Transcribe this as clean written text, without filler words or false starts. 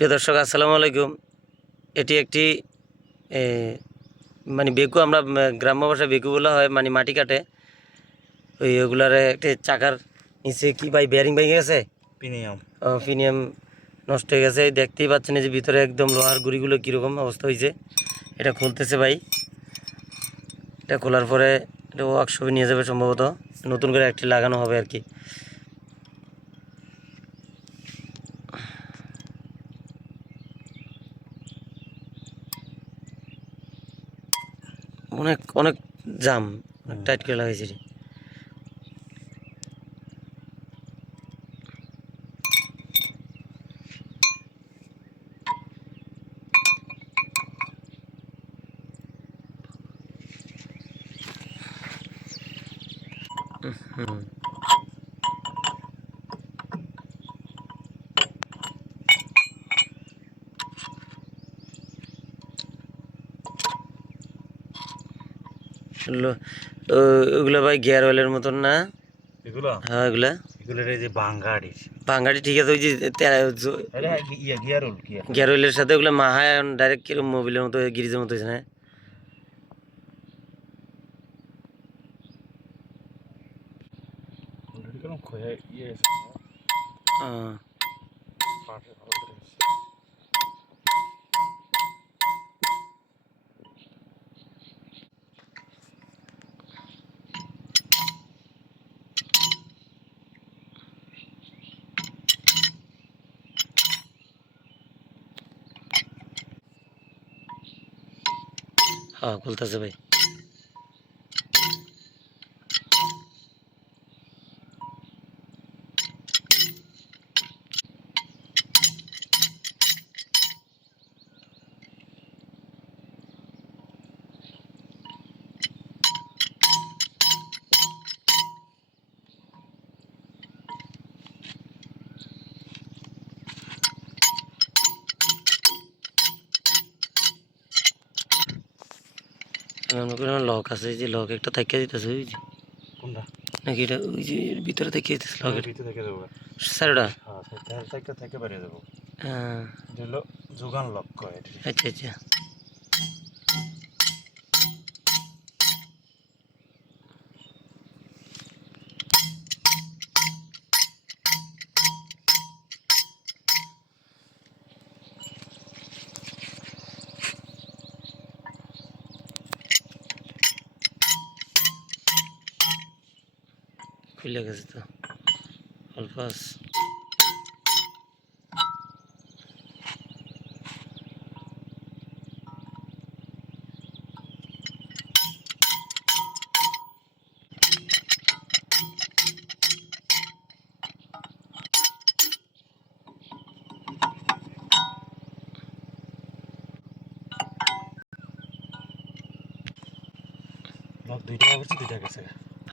প্রিয় দর্শক আসসালামু আলাইকুম। এটি একটি মানে বেকু, আমরা গ্রাম্য ভাষায় বেকু বলা হয়, মানে মাটি কাটে। ওইগুলার একটি চাকার নিচে কি ভাই বেয়ারিং ভেঙে গেছে, ফিনিয়াম নষ্ট হয়ে গেছে। দেখতেই পাচ্ছেন যে ভিতরে একদম লোহার গুড়িগুলো কীরকম অবস্থা হয়েছে। এটা খুলতেছে ভাই। এটা খোলার পরে এটা ওয়ার্কশপে নিয়ে যাবে, সম্ভবত নতুন করে একটি লাগানো হবে আর কি। অনেক অনেক জাম, অনেক টাইট করে লাগাইছে। হুম, ওগুলো ভাই গিয়ার অয়েলের মতন না এগুলো? হ্যাঁ ওগুলা এগুলোর এই যে বাঙ্গাড়ি ভাঙাটি ঠিক আছে। ওই যে গিয়ার অয়েলের সাথে ওগুলো মাহায় ডাইরেক্ট কিরকম মোবিলের মতো গিরিজের মতো হয়েছে না। হ্যাঁ খুলতেছে ভাই। লক আছে, যে লক একটা থাকিয়ে দিতেছে, ওই যে কোনটা নাকি এটা ওই যে ভিতরে থাকিয়ে দিতেছে লকের ভিতরে থেকে দেবো স্যারটা। হ্যাঁ থেকে বেরিয়ে দেবো। হ্যাঁ এটা হলো যোগান লক্ষ্য। আচ্ছা আচ্ছা। খুলে গেছে তো অল্প আছে। দুইটা গেছে।